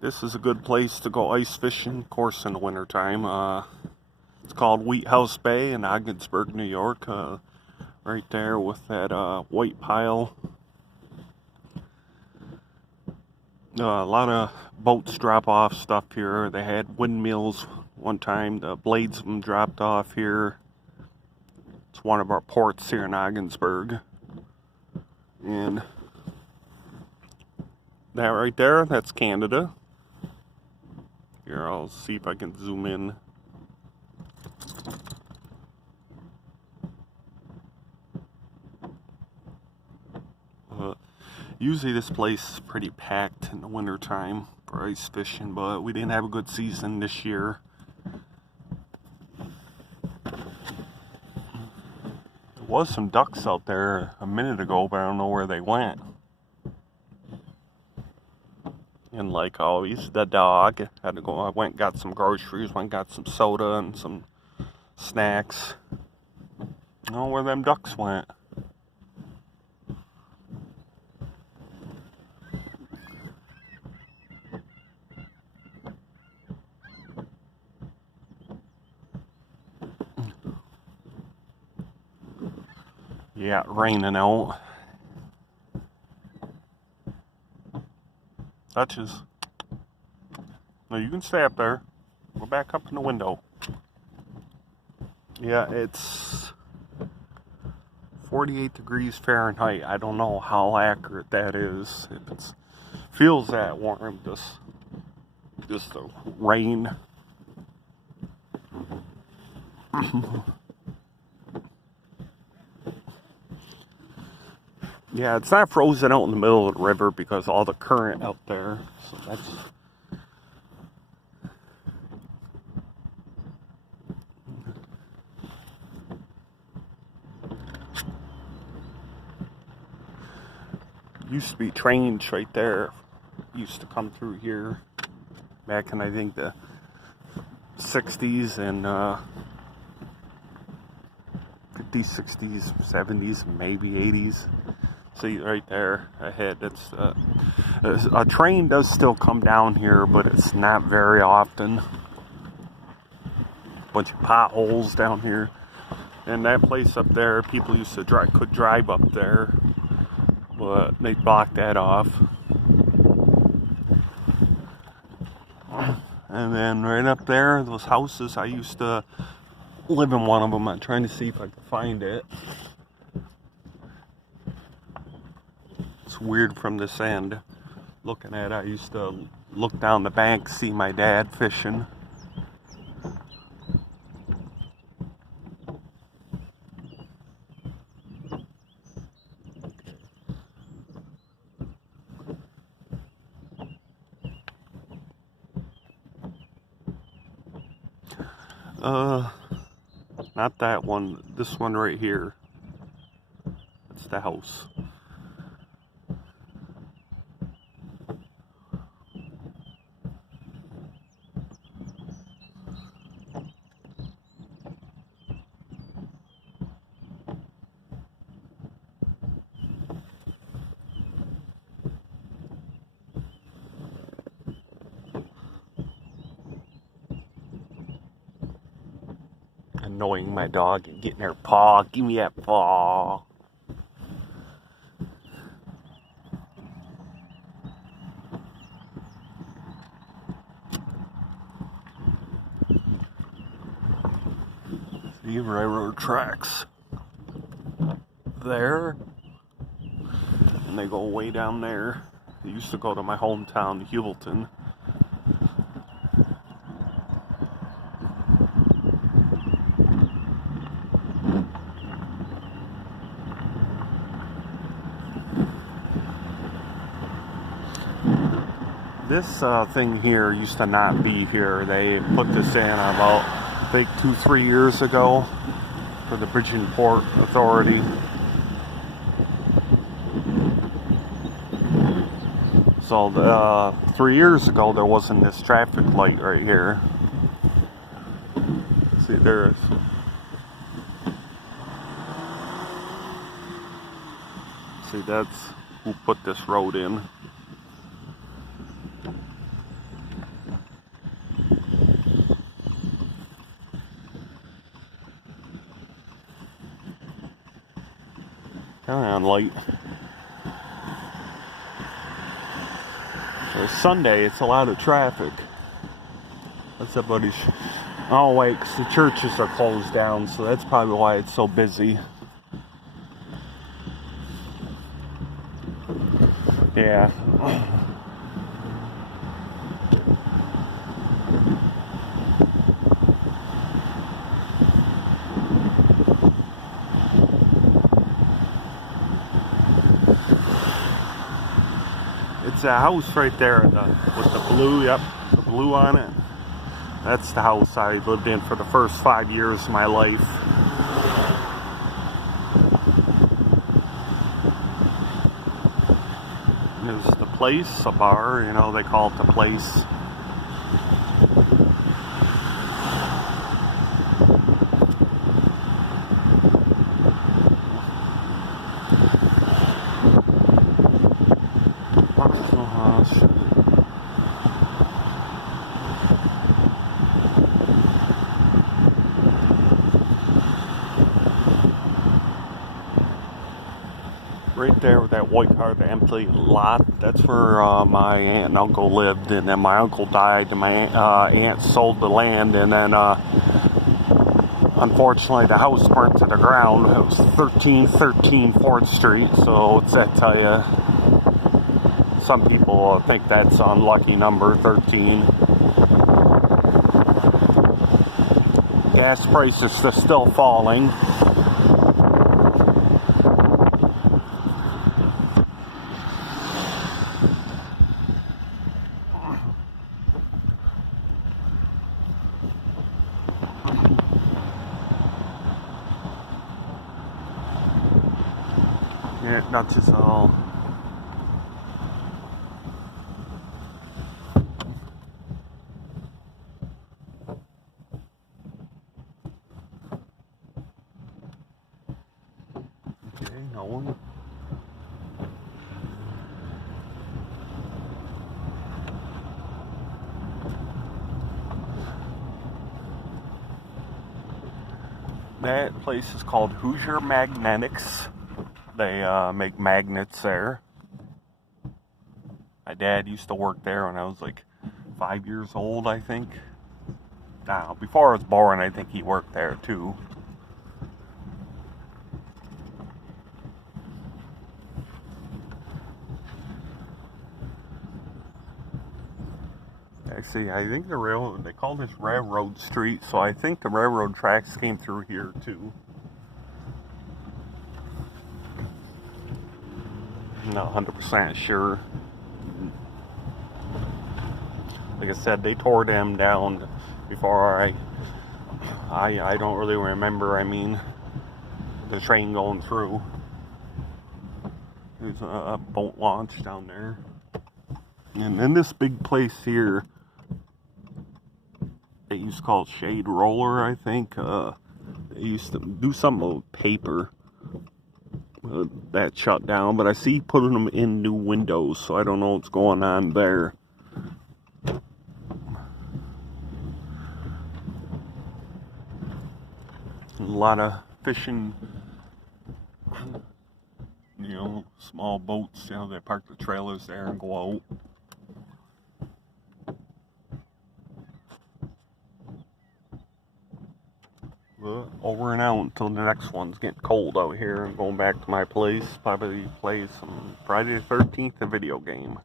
This is a good place to go ice fishing, of course, in the wintertime. It's called Wheat House Bay in Ogdensburg, New York. Right there with that white pile. A lot of boats drop off stuff here. They had windmills one time. The blades of them dropped off here. It's one of our ports here in Ogdensburg. And that right there, that's Canada. Here, I'll see if I can zoom in. Usually this place is pretty packed in the wintertime for ice fishing, but we didn't have a good season this year. There was some ducks out there a minute ago, but I don't know where they went. And like always, the dog had to go. I went and got some groceries, went and got some soda and some snacks. I don't know where them ducks went. Yeah, raining out. Touches. No, you can stay up there. Go back up in the window. Yeah, it's 48 degrees Fahrenheit. I don't know how accurate that is. If it feels that warm, just the rain. Yeah, it's not frozen out in the middle of the river because all the current out there. So that's used to be trains right there. Used to come through here back in I think the 60s and 50s, 60s, 70s, maybe 80s. See right there ahead, it's a train does still come down here, but it's not very often. Bunch of potholes down here, and that place up there, people used to could drive up there, but they blocked that off. And then right up there, those houses, I used to live in one of them. I'm trying to see if I can find it. It's weird from this end looking at it. I used to look down the bank, see my dad fishing. Not that one, this one right here. That's the house. Annoying my dog and getting her paw. Give me that paw. See railroad tracks there, and they go way down there. They used to go to my hometown, Hewelton. This thing here used to not be here. They put this in about, I think, 2-3 years ago for the Bridge and Port Authority. So 3 years ago there wasn't this traffic light right here. See, there is. See, that's who put this road in. on light. So Sunday, it's a lot of traffic. That's everybody's. Oh wait, 'cause the churches are closed down, so that's probably why it's so busy. Yeah. It's a house right there with the blue, yep, the blue on it. That's the house I lived in for the first 5 years of my life. There's the place, a bar, you know, they call it the place. Right there with that white car, the empty lot, that's where my aunt and uncle lived. And then my uncle died, and my aunt sold the land. And then, unfortunately, the house burnt to the ground. It was 1313 4th Street. So what's that tell you? Some people think that's an unlucky number, 13. Gas prices are still falling. Yeah, not just all. Okay, no one. That place is called Hoosier Magnetics. They make magnets there. My dad used to work there when I was like 5 years old, I think. Now, before I was born, I think he worked there too. Actually, I think they call this Railroad Street, so I think the railroad tracks came through here too. Not 100% sure. Like I said, they tore them down before I don't really remember. I mean, the train going through. There's a boat launch down there. And then this big place here, they used to call it Shade Roller, I think. They used to do something with paper. That shut down, but I see putting them in new windows, so I don't know what's going on there. A lot of fishing, you know, small boats, you know, they park the trailers there and go out. But over and out until the next one's getting cold out here and going back to my place. Probably play some Friday the 13th, a video game.